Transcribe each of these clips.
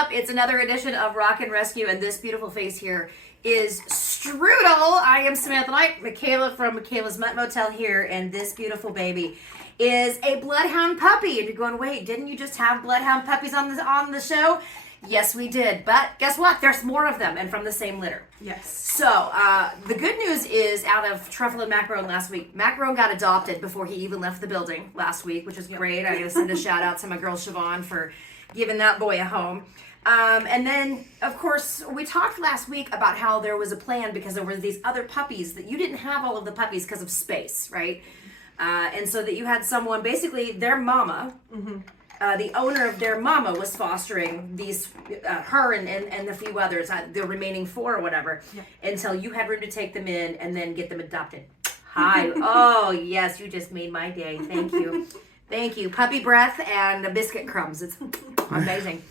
up? It's another edition of Rockin' Rescue, and this beautiful face here is Strudle. I am Samantha Knight, Mikaela from Mikaela's Mutt Motel here, and this beautiful baby is a Bloodhound puppy. And you're going, wait, didn't you just have Bloodhound puppies on the show? Yes, we did. But guess what? There's more of them, and from the same litter. Yes. So, the good news is out of Truffle and Macaron last week, Macaron got adopted before he even left the building last week, which is great. I got to send a shout out to my girl Siobhan for giving that boy a home. And then, of course, we talked last week about how there was a plan because there were these other puppies that you didn't have all of the puppies because of space, right? And so that you had someone, basically their mama, the owner of their mama was fostering these, her and a few others, the remaining 4 or whatever, until you had room to take them in and then get them adopted. Hi. Oh, yes, you just made my day. Thank you. Thank you. Puppy breath and biscuit crumbs. It's amazing.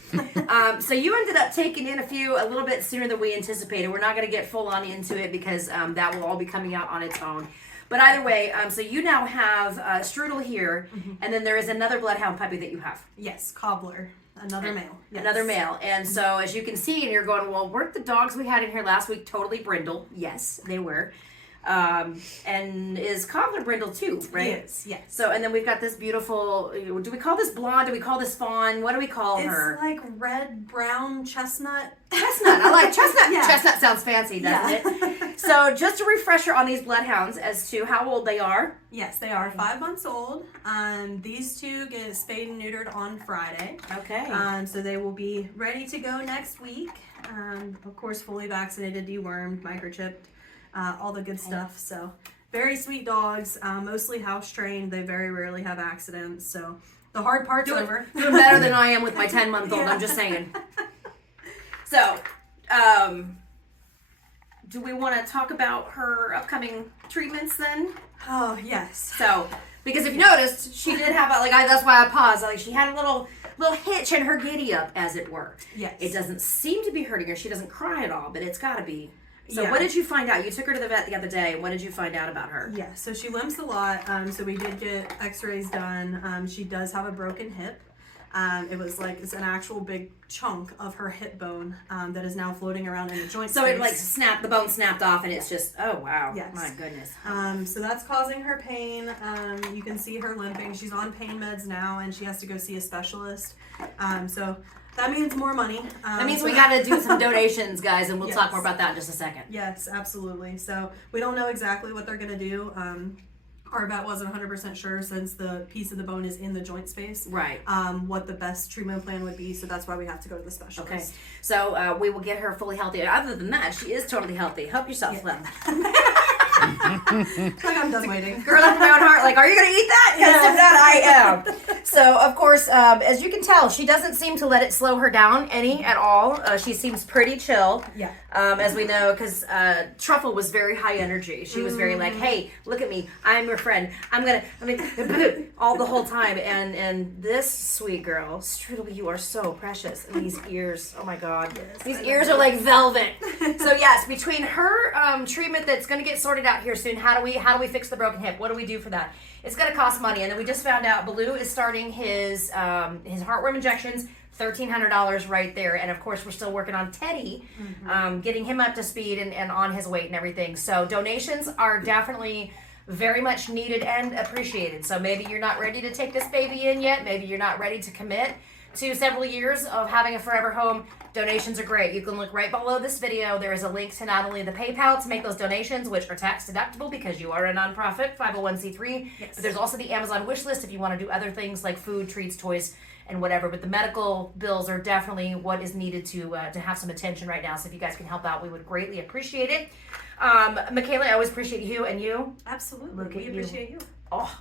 So you ended up taking in a little bit sooner than we anticipated. We're not going to get full on into it because that will all be coming out on its own. But either way, so you now have Strudle here, and then there is another Bloodhound puppy that you have. Yes, Cobbler. Another male. Yes. Another male. And so as you can see, and you're going, well, weren't the dogs we had in here last week totally brindle? Yes, they were. And is Cobbler brindle too, right? Yes. So, and then we've got this beautiful, do we call this blonde? Do we call this fawn? What do we call her? It's like red, brown, chestnut. Chestnut. I like chestnut. Yeah. Chestnut sounds fancy, doesn't it? So just a refresher on these Bloodhounds as to how old they are. Yes, they are 5 months old. These 2 get spayed and neutered on Friday. Okay. So they will be ready to go next week. Of course, fully vaccinated, dewormed, microchipped. All the good stuff. So very sweet dogs, mostly house trained. They very rarely have accidents. So the hard part's over. Doing better than I am with my 10-month-old. I'm just saying. So, do we want to talk about her upcoming treatments then? Oh yes. So, because if you noticed, she did have that's why I paused. Like she had a little hitch in her giddy up, as it were. Yes. It doesn't seem to be hurting her. She doesn't cry at all, but it's got to be. So Yeah. What did you find out? You took her to the vet the other day. What did you find out about her? Yeah, so she limps a lot. So we did get x-rays done. She does have a broken hip. It's an actual big chunk of her hip bone that is now floating around in the joint So space. the bone snapped off and it's just, oh wow. Yes. My goodness. So that's causing her pain. You can see her limping. She's on pain meds now and she has to go see a specialist. So that means more money. That means we got to do some donations, guys, and we'll talk more about that in just a second. Yes, absolutely. So we don't know exactly what they're going to do. Our vet wasn't 100% sure since the piece of the bone is in the joint space. Right. What the best treatment plan would be. So that's why we have to go to the specialist. Okay. So we will get her fully healthy. Other than that, she is totally healthy. Help yourself, Lem. Like I'm done waiting. Girl after my own heart, like, are you going to eat that? Yes, if not, I am. So, of course, as you can tell, she doesn't seem to let it slow her down any at all. She seems pretty chill. Yeah. As we know, because Truffle was very high energy. She was very like, hey, look at me. I'm your friend. I'm going to, all the whole time. And this sweet girl, Strudle, you are so precious. And these ears, oh my God. Yes, these ears are like velvet. So, yes, between her treatment that's going to get sorted out here soon, how do we fix the broken hip? What do we do for that? It's going to cost money. And then we just found out Baloo is starting his heartworm injections, $1,300 right there. And of course, we're still working on Teddy, getting him up to speed and on his weight and everything. So donations are definitely very much needed and appreciated. So maybe you're not ready to take this baby in yet. Maybe you're not ready to commit to several years of having a forever home. Donations are great. You can look right below this video. There is a link to not only the PayPal to make those donations, which are tax deductible because you are a nonprofit, 501c3, Yes. but there's also the Amazon wish list if you want to do other things like food, treats, toys, and whatever. But the medical bills are definitely what is needed to have some attention right now. So if you guys can help out, we would greatly appreciate it. Mikaela, I always appreciate you and you. Absolutely. Look at We you. appreciate you. Oh.